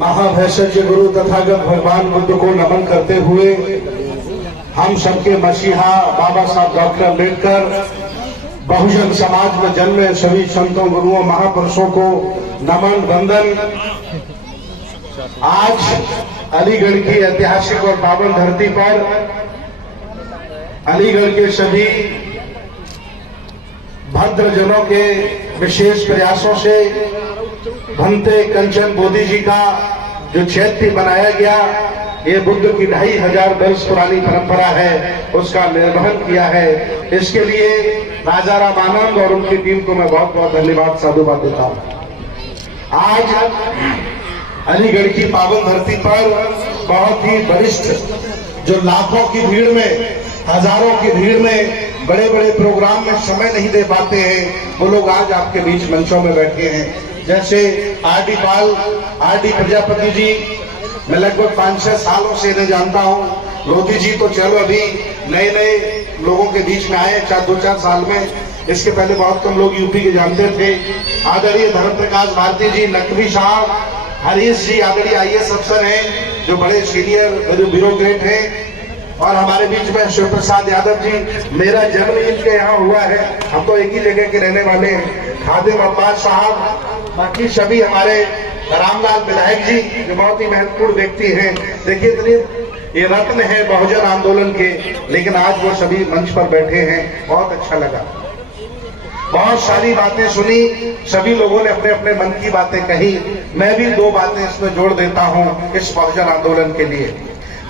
महाभैषज गुरु तथागत भगवान बुद्ध को नमन करते हुए हम सबके मसीहा बाबा साहब डॉक्टर अम्बेडकर बहुजन समाज में जन्मे सभी संतों गुरुओं महापुरुषों को नमन वंदन। आज अलीगढ़ की ऐतिहासिक और पावन धरती पर अलीगढ़ के सभी भद्रजनों के विशेष प्रयासों से भंते कंचन बोधि जी का जो चैत्य बनाया गया, ये बुद्ध की 2500 वर्ष पुरानी परंपरा है, उसका निर्वहन किया है। इसके लिए राजा राम आनंद और उनकी टीम को मैं बहुत बहुत धन्यवाद साधुवाद देता हूं। आज अलीगढ़ की पावन धरती पर बहुत ही वरिष्ठ जो लाखों की भीड़ में, हजारों की भीड़ में बड़े बड़े प्रोग्राम में समय नहीं दे पाते हैं, वो लोग आज आपके बीच मंचों में बैठे हैं। जैसे आरडी पाल, आरडी प्रजापति जी, मैं लगभग 5-6 सालों से इन्हें जानता हूँ। लोधी जी तो चलो अभी नए नए लोगों के बीच में आए 2-4 साल में, इसके पहले बहुत कम लोग यूपी के जानते थे। आदरणीय धर्म प्रकाश भारती जी, नकवी साहब, हरीश जी आदरणीय IAS अफसर हैं जो बड़े सीनियर ब्यूरोक्रेट हैं, और हमारे बीच में शिव प्रसाद यादव जी, मेरा जन्म इनके यहाँ हुआ है, हम तो एक ही जगह के रहने वाले हैं। खादिम अब्बास साहब, बाकी सभी हमारे रामलाल विधायक जी जो बहुत ही महत्वपूर्ण व्यक्ति हैं। देखिए इतनी ये रत्न है बहुजन आंदोलन के, लेकिन आज वो सभी मंच पर बैठे हैं, बहुत अच्छा लगा। बहुत सारी बातें सुनी, सभी लोगों ने अपने अपने मन की बातें कही। मैं भी 2 बातें इसमें जोड़ देता हूं इस बहुजन आंदोलन के लिए।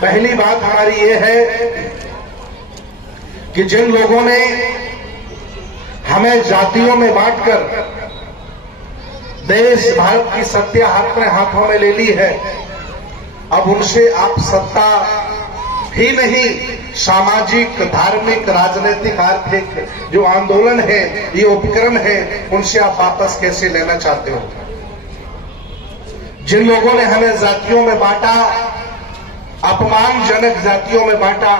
पहली बात हमारी ये है कि जिन लोगों ने हमें जातियों में बांटकर देश भारत की सत्ता अपने हाथों में ले ली है, अब उनसे आप सत्ता ही नहीं, सामाजिक, धार्मिक, राजनीतिक, आर्थिक जो आंदोलन है, ये उपक्रम है, उनसे आप वापस कैसे लेना चाहते हो। जिन लोगों ने हमें जातियों में बांटा, अपमानजनक जातियों में बांटा,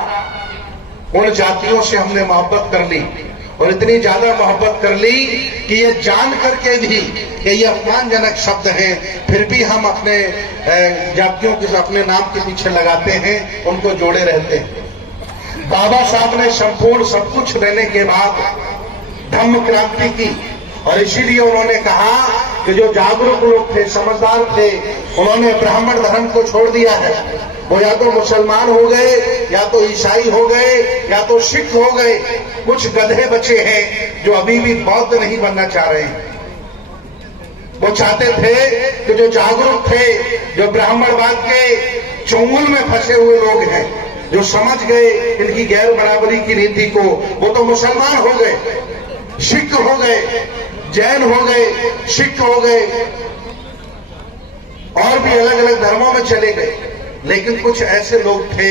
उन जातियों से हमने मोहब्बत कर ली, और इतनी ज्यादा मोहब्बत कर ली कि ये जान करके भी कि ये अपमानजनक शब्द हैं, फिर भी हम अपने जातियों के अपने नाम के पीछे लगाते हैं, उनको जोड़े रहते हैं। बाबा साहब ने संपूर्ण सब कुछ देने के बाद धम्म क्रांति की, और इसीलिए उन्होंने कहा कि जो जागरूक लोग थे, समझदार थे, उन्होंने ब्राह्मण धर्म को छोड़ दिया है। वो या तो मुसलमान हो गए, या तो ईसाई हो गए, या तो सिख हो गए। कुछ गधे बचे हैं जो अभी भी बौद्ध नहीं बनना चाह रहे हैं। वो चाहते थे कि जो जागरूक थे, जो ब्राह्मणवाद के चंगुल में फंसे हुए लोग हैं, जो समझ गए इनकी गैर बराबरी की नीति को, वो तो मुसलमान हो गए, सिख हो गए, जैन हो गए, सिख हो गए, और भी अलग अलग धर्मों में चले गए। लेकिन कुछ ऐसे लोग थे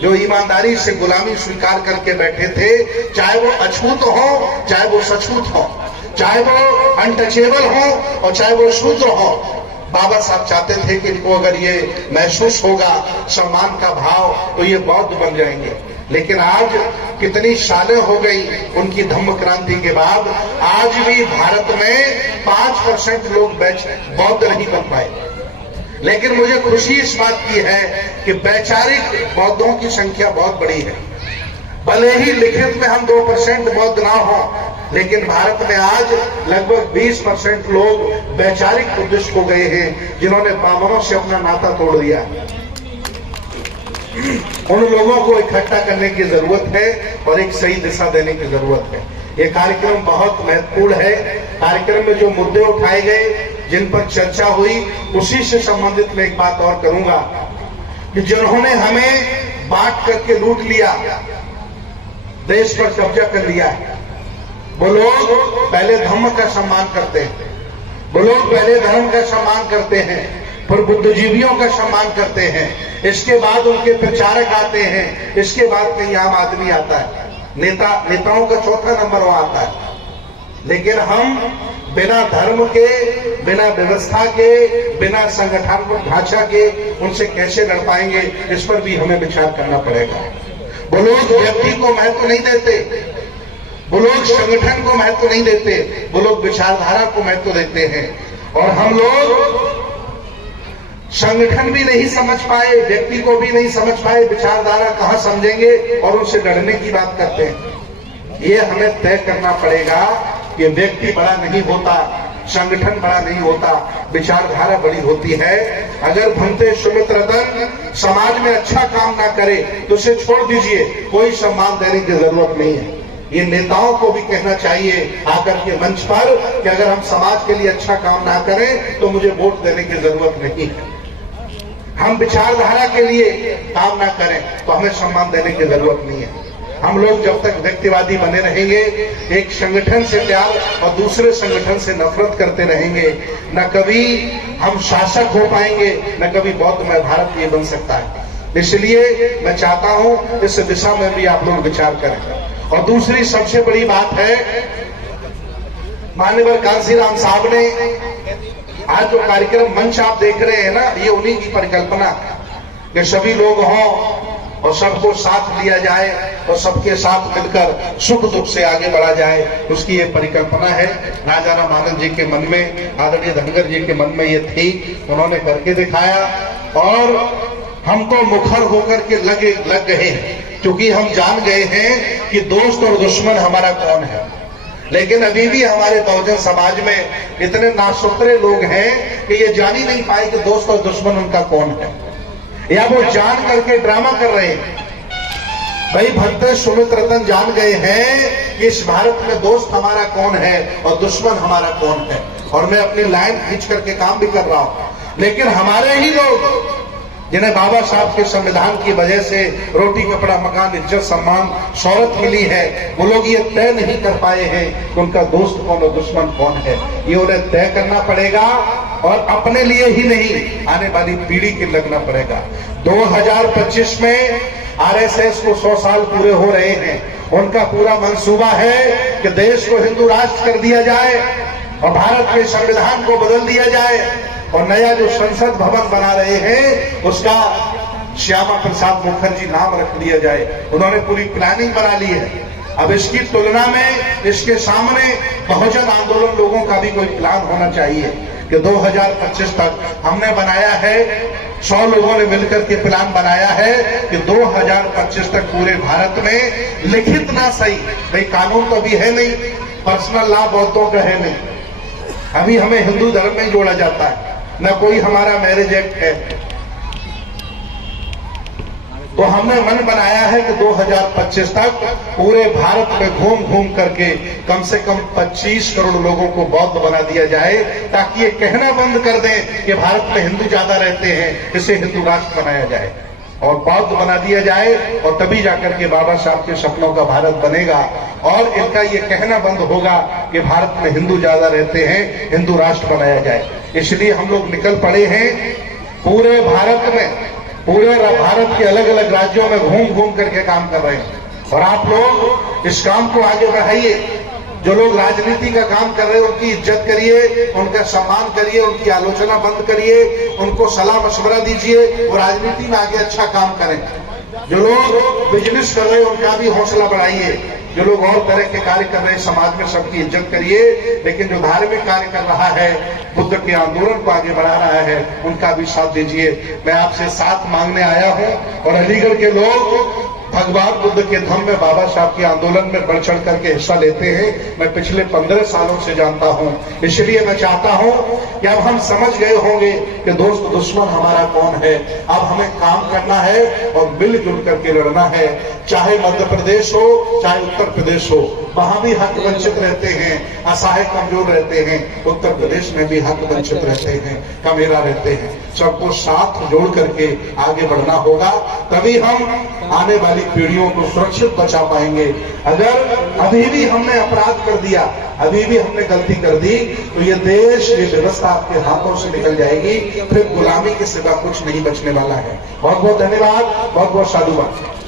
जो ईमानदारी से गुलामी स्वीकार करके बैठे थे, चाहे वो अछूत हो, चाहे वो सछूत हो, चाहे वो अनटचेबल हो, और चाहे वो शूद्र हो। बाबा साहब चाहते थे कि इनको अगर ये महसूस होगा सम्मान का भाव, तो ये बौद्ध बन जाएंगे। लेकिन आज कितनी सालें हो गई उनकी धम्म क्रांति के बाद, आज भी भारत में 5% लोग बौद्ध नहीं बन पाए। लेकिन मुझे खुशी इस बात की है कि वैचारिक बौद्धों की संख्या बहुत बड़ी है। भले ही लिखित में हम 2% बौद्ध ना हो, लेकिन भारत में आज लगभग 20% लोग वैचारिक बुद्धिस्ट हो गए हैं, जिन्होंने बामनों से अपना नाता तोड़ दिया। उन लोगों को इकट्ठा करने की जरूरत है और एक सही दिशा देने की जरूरत है। ये कार्यक्रम बहुत महत्वपूर्ण है। कार्यक्रम में जो मुद्दे उठाए गए, जिन पर चर्चा हुई, उसी से संबंधित मैं एक बात और करूंगा कि जिन्होंने हमें बांट करके लूट लिया, देश पर कब्जा कर लिया है, वो लोग पहले धर्म का सम्मान करते हैं, वो लोग पहले धर्म का सम्मान करते हैं, फिर बुद्धिजीवियों का सम्मान करते हैं, इसके बाद उनके प्रचारक आते हैं, इसके बाद कहीं आम आदमी आता है, नेताओं का चौथा नंबर वहां आता है। लेकिन हम बिना धर्म के, बिना व्यवस्था के, बिना संगठनात्मक ढांचा के उनसे कैसे लड़ पाएंगे, इस पर भी हमें विचार करना पड़ेगा। वो लोग व्यक्ति को महत्व नहीं देते, वो लोग संगठन को महत्व नहीं देते, वो लोग विचारधारा को महत्व देते हैं। और हम लोग संगठन भी नहीं समझ पाए, व्यक्ति को भी नहीं समझ पाए, विचारधारा कहां समझेंगे और उनसे डरने की बात करते हैं। ये हमें तय करना पड़ेगा कि व्यक्ति बड़ा नहीं होता, संगठन बड़ा नहीं होता, विचारधारा बड़ी होती है। अगर भंते सुमित रतन समाज में अच्छा काम ना करे तो उसे छोड़ दीजिए, कोई सम्मान देने की जरूरत नहीं है। ये नेताओं को भी कहना चाहिए आकर के मंच पर कि अगर हम समाज के लिए अच्छा काम ना करें तो मुझे वोट देने की जरूरत नहीं है। हम विचारधारा के लिए काम ना करें तो हमें सम्मान देने की जरूरत नहीं है। हम लोग जब तक व्यक्तिवादी बने रहेंगे, एक संगठन से प्यार और दूसरे संगठन से नफरत करते रहेंगे, न कभी हम शासक हो पाएंगे, न कभी बौद्धमय भारत ये बन सकता है। इसलिए मैं चाहता हूं इस दिशा में भी आप लोग विचार करें। और दूसरी सबसे बड़ी बात है, माननीय कांसीराम साहब ने आज जो कार्यक्रम मंच आप देख रहे हैं ना, ये उन्हीं की परिकल्पना कि सभी लोग हों और सबको साथ लिया जाए और सबके साथ मिलकर सुख दुख से आगे बढ़ा जाए, उसकी ये परिकल्पना है। राजा रामानंद जी के मन में, आदरणीय धनगर जी के मन में ये थी, उन्होंने करके दिखाया और हम तो मुखर होकर के लग गए, क्योंकि हम जान गए हैं कि दोस्त और दुश्मन हमारा कौन है। लेकिन अभी भी हमारे बहुजन समाज में इतने नासुतरे लोग हैं कि ये जान ही नहीं पाए कि दोस्त और दुश्मन उनका कौन है, या वो जान करके ड्रामा कर रहे हैं। भाई भंते सुमित रतन जान गए हैं कि इस भारत में दोस्त हमारा कौन है और दुश्मन हमारा कौन है, और मैं अपनी लाइन खींच करके काम भी कर रहा हूं। लेकिन हमारे ही लोग जिन्हें बाबा साहब के संविधान की वजह से रोटी कपड़ा मकान इज्जत सम्मान शौहरत मिली है, वो लोग ये तय नहीं कर पाए हैं कि उनका दोस्त कौन और दुश्मन कौन है। ये उन्हें तय करना पड़ेगा और अपने लिए ही नहीं, आने वाली पीढ़ी के लगना पड़ेगा। 2025 में आरएसएस को 100 साल पूरे हो रहे हैं। उनका पूरा मंसूबा है कि देश को हिंदू राष्ट्र कर दिया जाए और भारत के संविधान को बदल दिया जाए, और नया जो संसद भवन बना रहे हैं उसका श्यामा प्रसाद मुखर्जी नाम रख दिया जाए। उन्होंने पूरी प्लानिंग बना ली है। अब इसकी तुलना में इसके सामने बहुजन आंदोलन लोगों का भी कोई प्लान होना चाहिए कि 2025 तक हमने बनाया है, 100 लोगों ने मिलकर के प्लान बनाया है कि 2025 तक पूरे भारत में लिखित ना सही, भाई कानून तो अभी है नहीं, पर्सनल लॉ बौद्धों का है नहीं, अभी हमें हिंदू धर्म में जोड़ा जाता है, न कोई हमारा मैरिज एक्ट है। तो हमने मन बनाया है कि 2025 तक पूरे भारत में घूम घूम करके कम से कम 25 करोड़ लोगों को बौद्ध बना दिया जाए, ताकि ये कहना बंद कर दें कि भारत में हिंदू ज्यादा रहते हैं, इसे हिंदू राष्ट्र बनाया जाए और बौद्ध बना दिया जाए, और तभी जाकर के बाबा साहब के सपनों का भारत बनेगा। और इनका ये कहना बंद होगा कि भारत में हिंदू ज्यादा रहते हैं, हिंदू राष्ट्र बनाया जाए। इसलिए हम लोग निकल पड़े हैं, पूरे भारत में, पूरे भारत के अलग अलग राज्यों में घूम घूम करके काम कर रहे हैं। और आप लोग इस काम को आगे बढ़ाइए। जो लोग राजनीति का काम कर रहे हैं उनकी इज्जत करिए, उनका सम्मान करिए, उनकी आलोचना बंद करिए, उनको सलाह मशवरा दीजिए, वो राजनीति में आगे अच्छा काम करें। जो लोग बिजनेस कर रहे हैं उनका भी हौसला बढ़ाइए। जो लोग और तरह के कार्य कर रहे हैं समाज में, सबकी इज्जत करिए। लेकिन जो धार्मिक कार्य कर रहा है, बुद्ध के आंदोलन को आगे बढ़ा रहा है, उनका भी साथ दीजिए। मैं आपसे साथ मांगने आया हूं। और अलीगढ़ के लोग भगवान बुद्ध के धम्म में, बाबा साहब के आंदोलन में बढ़ चढ़ करके हिस्सा लेते हैं। मैं पिछले 15 सालों से जानता हूं। इसलिए मैं चाहता हूं कि अब हम समझ गए होंगे कि दोस्त दुश्मन हमारा कौन है। अब हमें काम करना है और मिलजुल करके लड़ना है। चाहे मध्य प्रदेश हो, चाहे उत्तर प्रदेश हो, वहां भी हक वंचित रहते हैं, असहाय कमजोर रहते हैं। उत्तर प्रदेश में भी हक वंचित रहते हैं, कमेरा रहते हैं। सबको साथ जोड़ करके आगे बढ़ना होगा, तभी हम आने वाली पीढ़ियों को सुरक्षित बचा पाएंगे। अगर अभी भी हमने अपराध कर दिया, अभी भी हमने गलती कर दी, तो ये देश, ये व्यवस्था आपके हाथों से निकल जाएगी। फिर गुलामी के सिवा कुछ नहीं बचने वाला है। बहुत बहुत धन्यवाद, बहुत बहुत साधुवाद।